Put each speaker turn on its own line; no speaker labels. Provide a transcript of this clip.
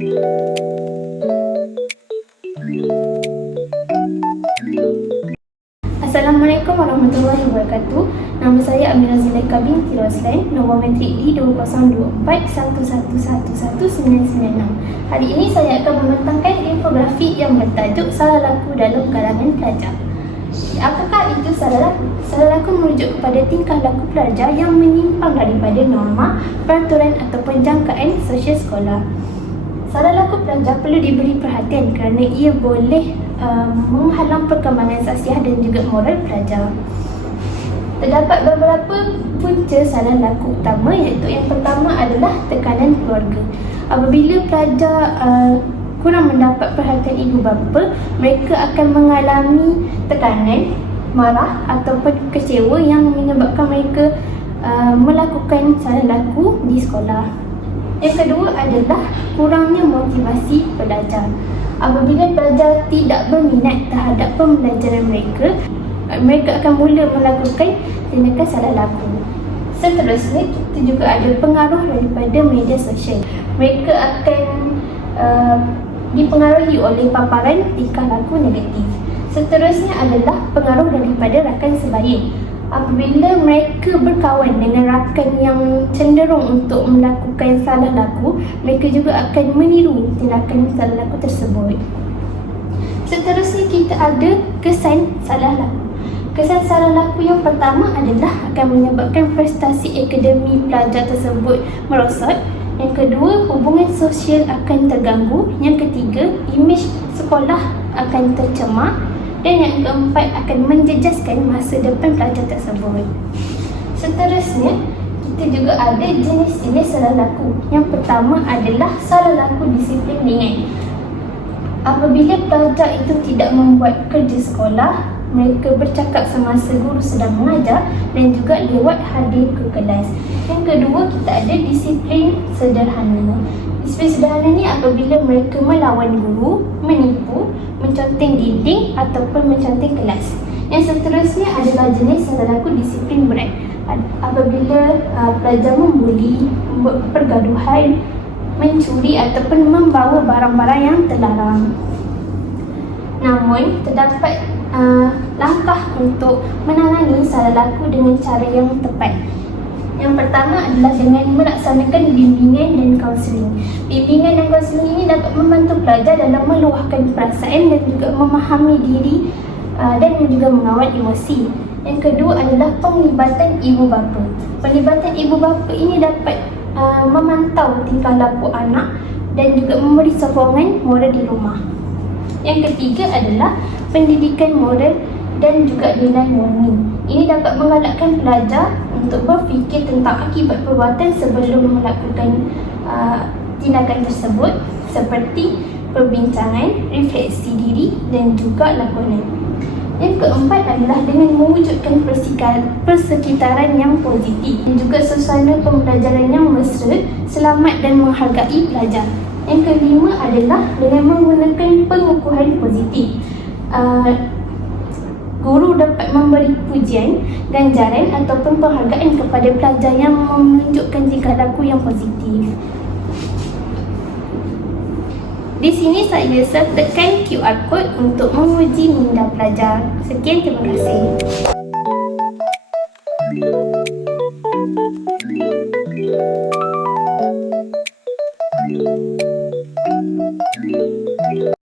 Assalamualaikum warahmatullahi wabarakatuh. Nama saya Amira Zulaika binti Roslan, nombor matrik D202411111996. Hari ini saya akan membentangkan infografik yang bertajuk Salah Laku dalam Kalangan Pelajar. Apakah itu salah laku? Salah laku merujuk kepada tingkah laku pelajar yang menyimpang daripada norma, peraturan ataupun jangkaan sosial sekolah. Salah laku pelajar perlu diberi perhatian kerana ia boleh uh, menghalang perkembangan sasiah dan juga moral pelajar. Terdapat beberapa punca salah laku utama iaitu yang pertama adalah tekanan keluarga. Apabila pelajar uh, kurang mendapat perhatian ibu bapa, mereka akan mengalami tekanan, marah ataupun kecewa yang menyebabkan mereka uh, melakukan salah laku di sekolah. Yang kedua adalah kurangnya motivasi belajar. Apabila pelajar tidak berminat terhadap pembelajaran mereka, mereka akan mula melakukan tindakan salah laku. Seterusnya, kita juga ada pengaruh daripada media sosial. Mereka akan uh, dipengaruhi oleh paparan tingkah laku negatif. Seterusnya adalah pengaruh daripada rakan sebaya. Apabila mereka berkawan dengan rakan yang cenderung untuk melakukan salah laku, mereka juga akan meniru tindakan salah laku tersebut. Seterusnya kita ada kesan salah laku. Kesan salah laku yang pertama adalah akan menyebabkan prestasi akademi pelajar tersebut merosot yang kedua, hubungan sosial akan terganggu. Yang ketiga, imej sekolah akan tercemar. Dan yang keempat, akan menjejaskan masa depan pelajar tersebut. Seterusnya, kita juga ada jenis-jenis salah laku. Yang pertama adalah salah laku disiplin ringan. Apabila pelajar itu tidak membuat kerja sekolah, mereka bercakap semasa guru sedang mengajar dan juga lewat hadir ke kelas. Yang kedua, kita ada disiplin sederhana. Disiplin sederhana ni apabila mereka melawan guru, menipu, menconteng dinding ataupun menconteng kelas. Yang seterusnya adalah jenis yang berlaku disiplin berat. Apabila uh, pelajar membuli, pergaduhan, mencuri ataupun membawa barang-barang yang terlarang. Namun, terdapat uh, langkah untuk menangani salah laku dengan cara yang tepat. Yang pertama adalah dengan melaksanakan bimbingan dan kaunseling. Bimbingan dan kaunseling ini dapat membantu pelajar dalam meluahkan perasaan dan juga memahami diri uh, dan juga mengawal emosi. Yang kedua adalah penglibatan ibu bapa. Penglibatan ibu bapa ini dapat uh, memantau tingkah laku anak dan juga memberi sokongan moral di rumah. Yang ketiga adalah pendidikan moral dan juga nilai warning. Ini dapat mengalakkan pelajar untuk berfikir tentang akibat perbuatan sebelum melakukan uh, tindakan tersebut seperti perbincangan, refleksi diri dan juga lakonan. Yang keempat adalah dengan mewujudkan persekitaran yang positif dan juga suasana pembelajaran yang mesra, selamat dan menghargai pelajar. Yang kelima adalah dengan menggunakan pengukuhan positif. Uh, guru dapat memberi pujian, ganjaran ataupun penghargaan kepada pelajar yang menunjukkan tingkah laku yang positif. Di sini saya sertakan QR code untuk menguji minda pelajar. Sekian terima kasih. Thank you.